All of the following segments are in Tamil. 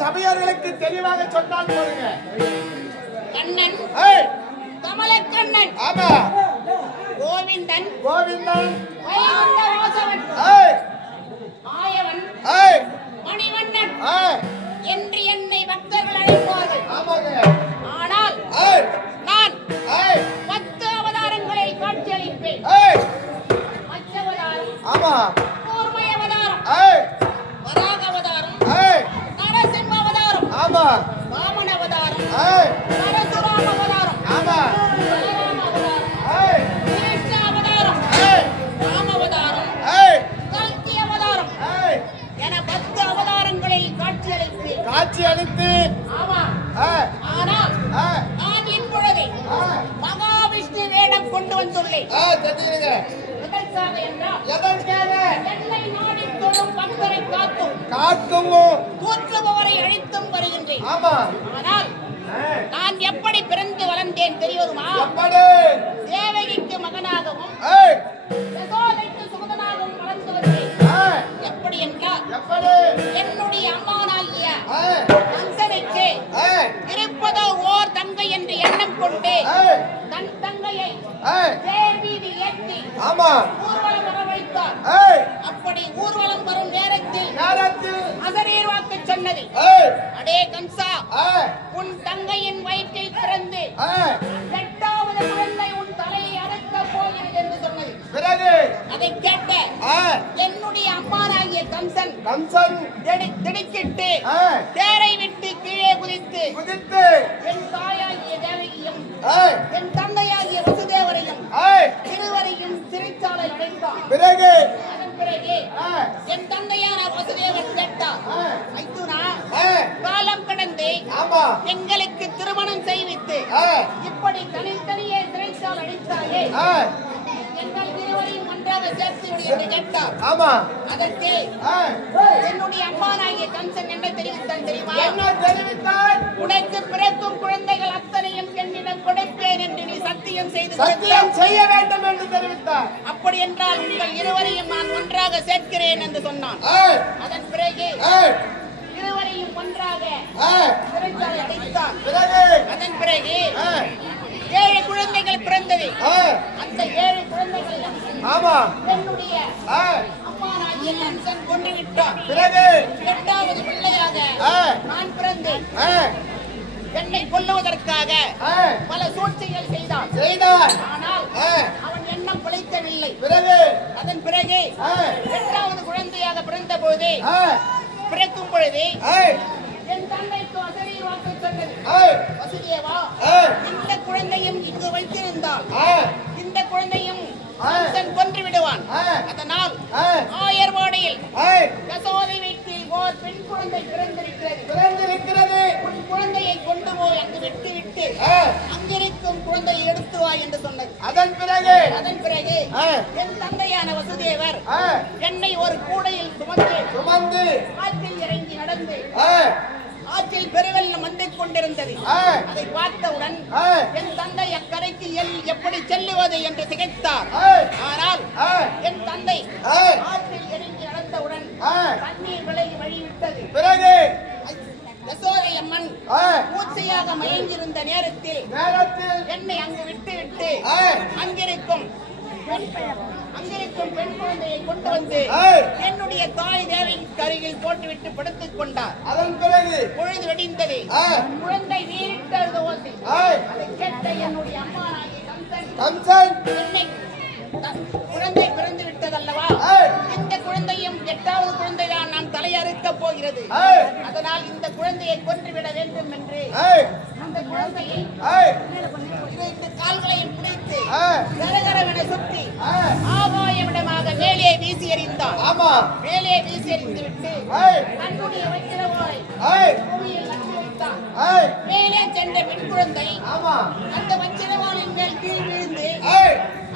சபையார்களுக்கு தெளிவாக சொன்னால் போடுங்க. கண்ணன், கமல கண்ணன், ஆமா, கோவிந்தன், கோவிந்தன், வைகுண்ட வாசவன், ஆயவன், மணிவண்ணன் என்று என்னை பக்தர்கள் அழைப்பார்கள். ஆனால் நான் 10 அவதாரங்களில் காட்சியளிப்பேன். மச்சவதாரம், ஆமா, கூர்மை அவதாரம், வராக அவதாரம், நரசிம்ம அவதாரம், ஆமா, வாமன அவதாரம், பரசுராம அவதாரம், ஆமா, பலராம அவதாரம், கிருஷ்ண அவதாரம், ராம அவதாரம், கல்கி அவதாரம் என 10 அவதாரங்களில் காட்சியளிப்பேன். காட்சி அளித்து, ஆமா, ஆனால் நான் இப்பொழுது மகாவிஷ்ணு வேடம் கொண்டு வந்துள்ளேன். எதற்காக என்றால், என்னை நாடி தொழும் பக்தரை காத்தும் தூற்றுபவரை அழித்தும் வருகின்றேன். ஆனால் நான் எப்படி பிறந்து வளர்ந்தேன் தெரியுமா? தேவகிக்கு மகனாகவும் யசோதைக்கு சுமதனாகவும் வளர்ந்து வருகிறேன். எப்படி என்றால், என்னுடைய அம்மானாகிய கம்சனுக்கு இருப்பதோ ஓர் தங்கை என்று எண்ணம் கொண்டு தன் தங்கையை தேர் மீது ஏற்றி ஊர்வலம் வரவழைத்தார். அப்படி ஊர்வலம் வரும் நேரத்தில் அசரீர் வாக்கு சொன்னது, அடே கம்சா, உன் தங்கையின் வயிற்றில் பிறந்து 8வது குழந்தை உன் தலையை அறுக்கப் போகிறது என்று சொன்னது. அதை கேட்ட என்னுடைய அம்மானாகிய கம்சன் திடுக்கிட்டு தேரை விட்டு கீழே குதித்து என் தாயாகிய தேவகியும் என் தந்தையாகிய வசுதேவரையும் இருவரையும் சிறைச்சாலை அடைத்தான். அதன் பிறகு என் தந்தையான வசுதேவர் கேட்டார், மைத்துனா, காலம் கடந்து எங்களுக்கு திருமணம் செய்வித்து இப்படி தனித்தனியே சிறைச்சாலை அடைத்தாயே, எங்கள் இருவரையும் ஒன்றாக சேர்த்து என்று கேட்டார். அதற்கு என்னுடைய அம்மானாகிய கம்சன் என்ன தெரிவித்தான் தெரியுமா? உனக்கு பிறக்கும் குழந்தைகள் அத்தனையும் என்னிடம் கொடுப்பேன் என்று நீ சத்தியம் செய்ய வேண்டும் என்று தெரிவித்தார். அப்படி என்றால் உங்கள் இருவரையும் நான் ஒன்றாக சேர்க்கிறேன் என்று சொன்னான். அதன் பிறகு இருவரையும் ஒன்றாக சிறைச்சாலை அடைத்தான். அதன் பிறகு 7 குழந்தைகள் பிறந்தது. அந்த 7 குழந்தைகளையும் என்னுடைய அம்மானாகிய கம்சன் கொண்டு விட்டார். 8வது பிள்ளையாக நான் பிறந்தேன். என்னை கொல்லுவதற்காக பல சூழ்ச்சிகள் செய்தான். ஆனால் அவன் எண்ணம் பிழைக்கவில்லை. அதன் பிறகு 8வது குழந்தையாக பிறந்த போது பிறக்கும் பொழுது என் தந்தைக்கு அசரீர் வாக்கு சொன்னது, வசுதேவா, இந்த குழந்தையும் இங்கு வைத்திருந்தால் இந்த குழந்தையும் கம்சன் கொன்று விடுவான். அதனால் ஆயர்வாடியில் யசோதை வீட்டில் ஓர் பெண் குழந்தை பிறந்திருக்கிறது. உன் குழந்தையை கொண்டு போய் அங்கு விட்டு அங்கிருக்கும் குழந்தையை எடுத்து வா என்று சொன்னது. அதன் பிறகு என் தந்தையான வசுதேவர் என்னை ஒரு கூடையில் சுமந்து ஆற்றில் இறங்கி நடந்து ஆற்றில் பெருவெள்ளம் வந்து கொண்டிருந்தது. அதை பார்த்தவுடன் என் தந்தை அக்கரைக்கு எப்படி செல்லுவது என்று திகைத்தார். ஆனால் என் தந்தை ஆற்றில் இறங்கி நடந்தவுடன் தண்ணீர் விலகி வழிவிட்டது. யசோதை அம்மன் மூச்சையாக மயங்கியிருந்த நேரத்தில் என்னை அங்கு விட்டுவிட்டு அங்கிருக்கும் பெண் குழந்தையை கொண்டு வந்து என்னுடைய தாய் தேவிக்கு அருகில் போட்டுவிட்டு படுத்துக் கொண்டார். அதன் பிறகு பொழுது வெடிந்தது. குழந்தை வீரிட்டு ஓசி அதை கேட்ட என்னுடைய அம்மானாகிய கம்சன் என்னை குழந்தை பிறந்து விட்டதல்லவா, இந்த குழந்தையும் 8வது குழந்தைதான் நாம் தலையறுக்க போகிறது. அதனால் இந்த குழந்தையை கொன்றுவிட வேண்டும் என்று அந்த குழந்தையை 2 கால்களையும் பிடித்து கரகரவென சுற்றி ஆகாயவிடமாக மேலே வீசி எறிந்தான். மேலே வீசி எறிந்து விட்டு தன்னுடைய வைக்கிறவாரை பூமியில் நட்டு வைத்தான். மேலே சென்ற பெண் குழந்தை அந்த வச்சிரவாளின் மேல் கீழ் விழுந்து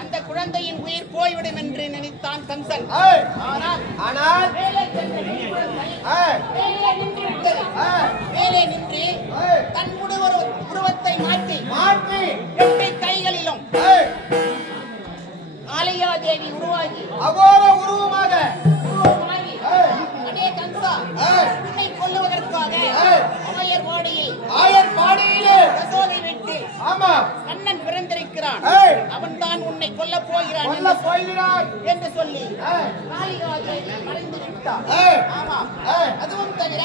அந்த குழந்தையின் உயிர் போய்விடும் என்று நினைத்தான் கம்சன். ஆனால் மேலே சென்ற பெண் குழந்தை மேலே நின்று விட்டது. மேலே நின்று தன் உருவத்தை மாற்றி 2 கைகளிலும் ஆலியா தேவி உருவாகி அகோர உருவமாக அடே கம்சா, உன்னை கொல்லுவதற்காக ஆயர்பாடியிலே யசோதை வீட்டில் கண்ணன் பிறந்திருக்கிறான். அவன் தான் உன்னை கொல்ல போகிறான் என்று சொல்லி காளிகா தேவி மறைந்து விட்டான். ஆமா, அதுவும் தவிர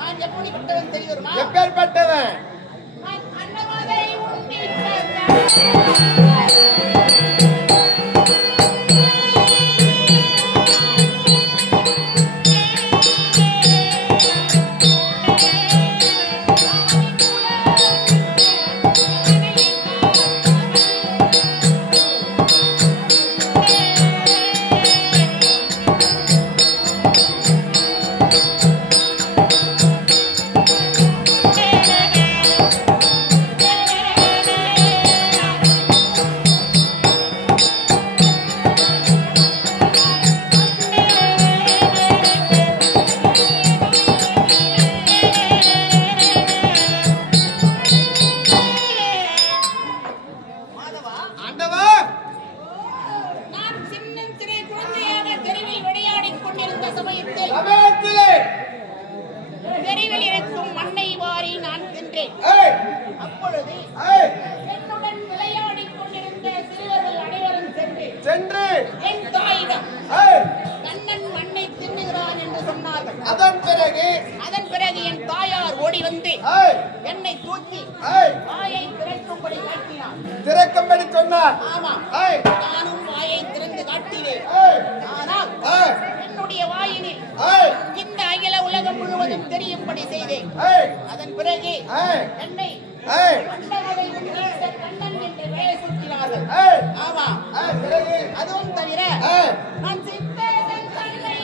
நான் எப்படிப்பட்டவன் தெரியுமா? எப்பேற்பட்டவன்? நான் அன்னமதை உன்னிட்ட தெருவில் இருக்கும் மண்ணை வாரி நான் தின்றேன். அப்பொழுது என்னுடன் விளையாடிக் கொண்டிருந்த சிறுவர்கள் அனைவரும் சென்று என் தாயிடம் கண்ணன் மண்ணை தின்னுகிறான் என்று சொன்னார்கள். அதன் பிறகு என் தாயார் ஓடி வந்து என்னை தூக்கி வாயை திறக்கும்படி காட்டினார். திறக்கும்படி சொன்னார். ஆமா, நானும் வாயை திறந்து காட்டினேன். ஆனால் என்னுடைய வாயினில் இந்த அகில உலகம் முழுவதும் தெரியும்படி செய்தேன். அதன் பிறகு என்னை கண்ணன் என்று வேலை சுற்றினார்கள். ஆமா, அதுவும் தவிர நான் சித்தன் தன்னை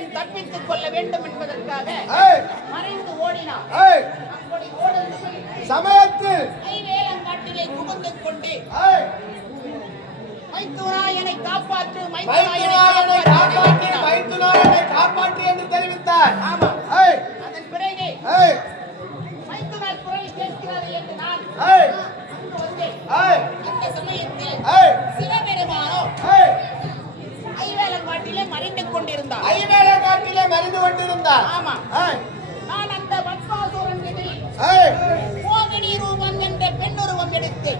பெண் தப்பித்துக் கொள்ள வேண்டும் என்பதற்காக மறைந்து ஓடினார். அப்படி ஓடும் சமயத்தில் ஐவேலங்காட்டிலே புகுந்து கொண்டு மைத்துனாயனை காப்பாற்று மைத்துனாயனை காப்பாற்று என்று தெரிவித்தார். ஆமா. அதன் பிறகு மைத்துனார் குரல் கேட்கிறது என்று நான் அங்கு வந்தேன். அந்த சமயத்தில் சிவபெருமானோ ஐவேலங்காட்டிலே மறைந்து கொண்டிருந்தார். ஆமா. நான் அந்த பத்மாசுரன் மோகினி ரூபம் என்ற பெண்ணுருவம் எடுத்து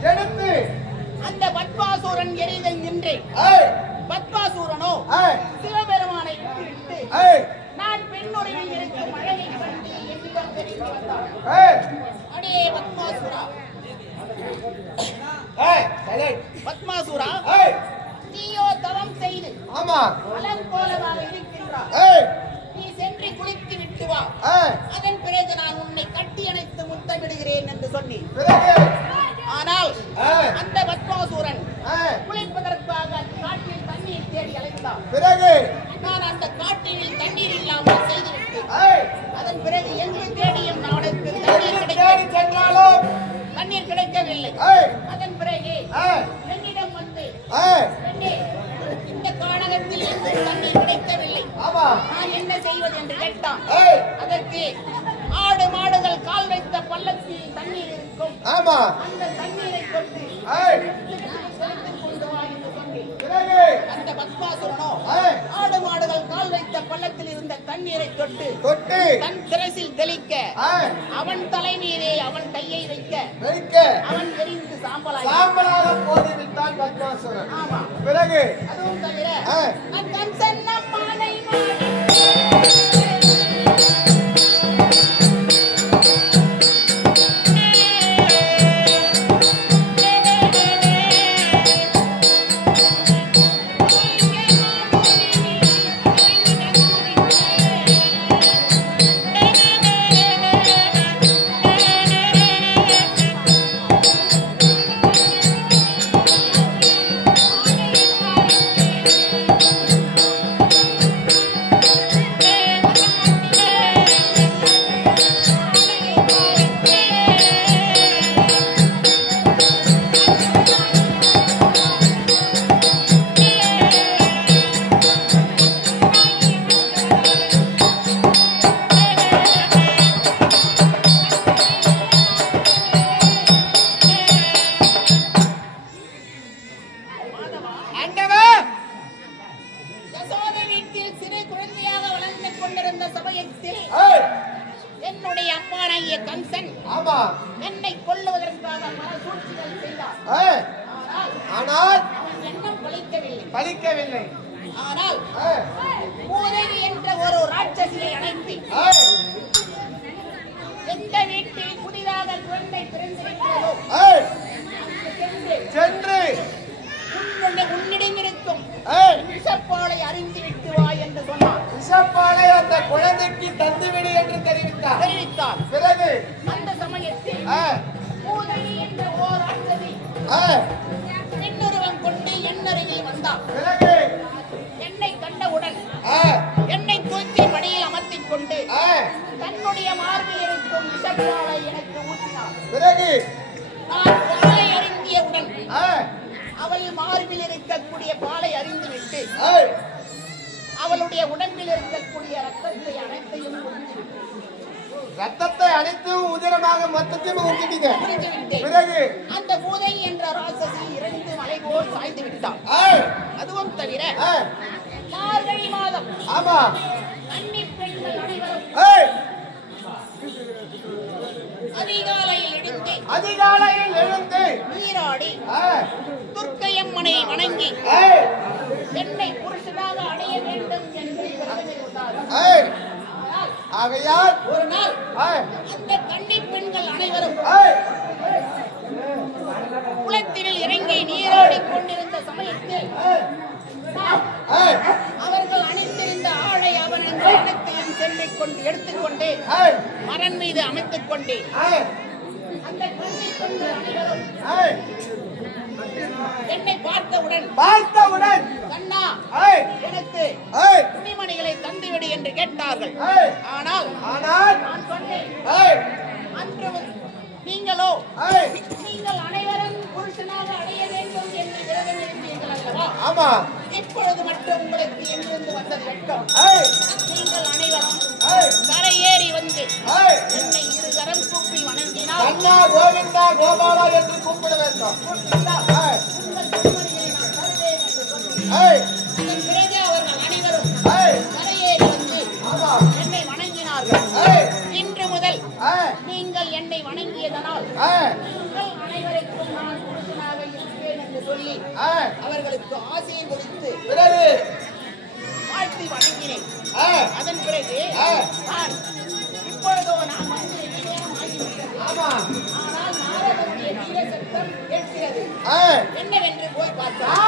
அந்த பத்மாசுரன் எரிதை நின்று பத்மாசுரனோ சிவபெருமானை விட்டு நான் பெண்ணுருவில் இருக்கும் அழகை கண்டு என்னிடம் தெரிந்து வந்தார். அடே பத்மாசுரா, பத்மாசுரா, நீயோ தவம் செய்து அலங்கோலமாக இருக்கின்றாய். நீ சென்று குளித்து விட்டு வா, அதன் பிறகு நான் உன்னை கட்டி அணைத்து முத்தமிடுகிறேன் என்று சொன்னேன். ஆனால் அந்த பத்மாசுரன் குளிப்பதற்காக காட்டில் தண்ணீர் தேடி அழைத்தான். நான் அந்த காட்டில் தண்ணீர் இல்லாமல் செய்துவிட்டு அதன் பிறகு எங்கு தேடியும் அவனுக்கு தண்ணீர் கிடைக்கவில்லை. அதன் பிறகு என்னிடம் வந்து இந்த கானகத்தில் எங்கும் தண்ணீர் கிடைக்கவில்லை, நான் என்ன செய்வது என்று கேட்டான். அதற்கு ஆடு மாடுகள் கால் வைத்த பள்ளத்தில் தண்ணீர் இருக்கும், அந்த தண்ணீரை கொண்டு கொண்டு வா என்று சொன்னேன். அந்த பத்மாசுரனோ ஆடு மாடுகள் கால் வைத்த பள்ளத்தில் இருந்த தண்ணீரை தொட்டு தன் திரசில் தெளிக்க அவன் தலை மீதே அவன் கையை வைக்க அவன் எரிந்து சாம்பலாக போய்விட்டான் பத்மாசுரன். ஆமா. பிறகு அதுவும் தவிர நான் சென்னம்மானை என்னுடைய அம்மானாகிய கம்சன் என்னை கொல்லுவதற்காக பல சூழ்ச்சிகள் செய்தார். ஆனால் எண்ணம் பலிக்கவில்லை. ஆனால் பூதேவி என்ற ஒரு ராட்சசியை அழைத்து எந்த வீட்டில் புதிதாக குழந்தை பிறந்திருக்கிறதோ சென்று உன்னிடம் இருக்கும் விஷப்பாலை அறிந்து விட்டு வா என்று சொன்னார். விஷப்பாலை அந்த குழந்தைக்கு தந்துவிடு என்று தெரிவித்தார். பிறகு அந்த சமயத்தில் பூதேவி என்ற ஓர் ராட்சசி பெண்ணுருவம் கொண்டு என்னருகில் வந்தார். பிறகு என்னை கண்டவுடன் என்னை தூக்கி மடியில் அமர்த்திக் கொண்டு தன்னுடைய மார்பில் இருக்கும் விஷப்பாலை எனக்கு ஊற்றினார். பிறகு நான் பாலை அருந்தியவுடன் அவள் மார்பில் இருக்கக்கூடிய பாலை அறிந்துவிட்டு அவளுடைய உடம்பில் இருக்கக்கூடிய ரத்தத்தை அனைத்து உதிரமாக மொத்தத்தையும் ஊற்றிட்டீங்க. பிறகு அந்த பூதை என்ற ராட்சசி இறந்து மலை போல் சாய்ந்து விட்டான். அதுவும் தவிர மார்கழி மாதம் கன்னி பெண்கள் அனைவரும் அதிகாலையில் எழுந்து நீராடி துர்க்கையம்மனை வணங்கி என்னை புருஷனாக அடைய வேண்டும் என்று ஆகையால் ஒரு நாள் அந்த கன்னி பெண்கள் அனைவரும் குளத்தில் இறங்கி நீராடி கொண்டிருந்த சமயத்தில் அவர்கள் அணிந்திருந்த ஆடை ஆபரணங்கள் அனைத்தையும் செல்லிக் கொண்டு எடுத்துக்கொண்டு மரன் மீது அமைத்துக் கொண்டு அந்த கன்னி பெண்கள் அனைவரும் என்னை பார்த்தவுடன் கண்ணா எனக்கு துணிமணிகளை தந்துவிடு என்று கேட்டார்கள். ஆனால் நான் சொன்னேன், அன்று நீங்கள் அனைவரும் புருஷனாக அடைய வேண்டும் என்று விரதம் இருந்தீர்கள் அல்லவா? ஆமா. இப்பொழுது மட்டும் உங்களுக்கு எங்கிருந்து வந்தது வெட்கம்? நீங்கள் அனைவரும் கரையேறி வந்து என்னை இருகரம் கூப்பி வணங்கினால் அண்ணா கோவிந்தா கோபாலா என்று கூப்பிட வேண்டும். உங்கள் திருமணியை நான் தருவேன் என்று சொன்னேன். அதன் பிறகு அவர்கள் அனைவரும் கரையேறி வந்து என்னை வணங்கினார்கள். இன்று முதல் நீங்கள் என்னை வணங்கியதனால் உங்கள் அனைவருக்கும் நான் புருஷனாக இருப்பேன் என்று சொல்லி அவர்களுக்கு ஆசையை கொடுத்து வாழ்த்தி வணங்கினேன். அதன் பிறகு நான் இப்பொழுதோ நான் வந்து நேரம் ஆகிவிட்டது. ஆனால் நாரதனுடைய தீர சத்தம் கேட்கிறது. என்னவென்று போய் பார்த்தேன்.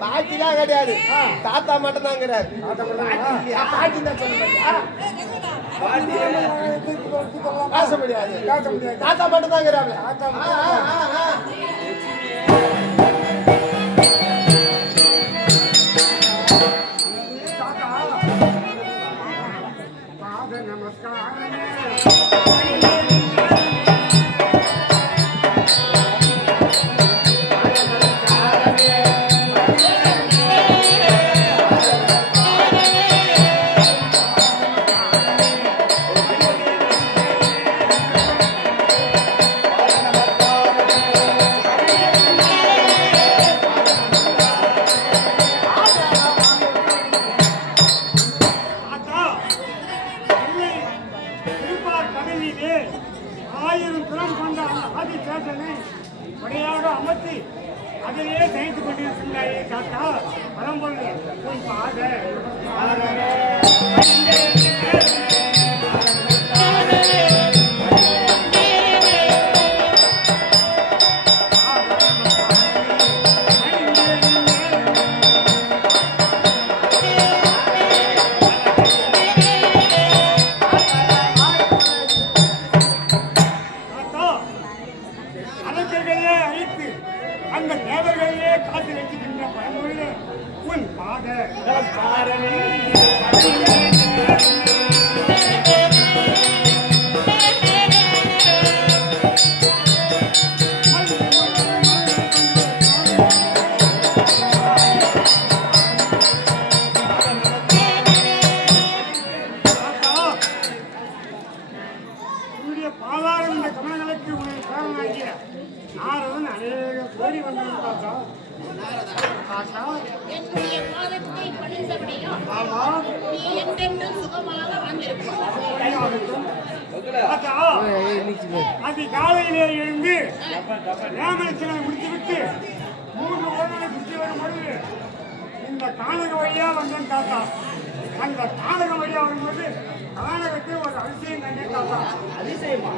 பாட்டிலாம் கிடையாது, தாத்தா மட்டும் தான் கிடையாது. பாட்டி தான் சொல்ல பேச முடியாது, தாத்தா மட்டும் தான் கிடையாது. கையிலே 1000 திறம் கொண்ட அந்த ஆதிசேஷனை படையாக அமர்த்தி அதிலே ஜெயித்துக் கொண்டிருக்கின்றாயே தாத்தா பரம்பொருள் உன் பாத அந்த தேவர்களையே காத்து வைக்கின்ற பரம்பொருளே உன் பாத பாதாரம் இந்த கமலங்களுக்கு உன்னை காரணமாகிய நாரதன் அநேக கோடி வந்திருந்தார். என்னுடைய பாதத்தை பணிந்தபடியும் ஆமா நீ என்றென்றும் சுகமாக வாழ்ந்திருப்பாய். அதிகாலையிலே எழுந்து ராமலட்சுமணனை முடித்துவிட்டு 3 வருடங்களை சுற்றி வரும் பொழுது இந்த கானக வழியா வந்தேன் தாத்தா. அந்த கானக வழியா வரும்போது கானகத்தில் ஒரு அதிசயம் கண்டேன் தாத்தா. அதிசயமா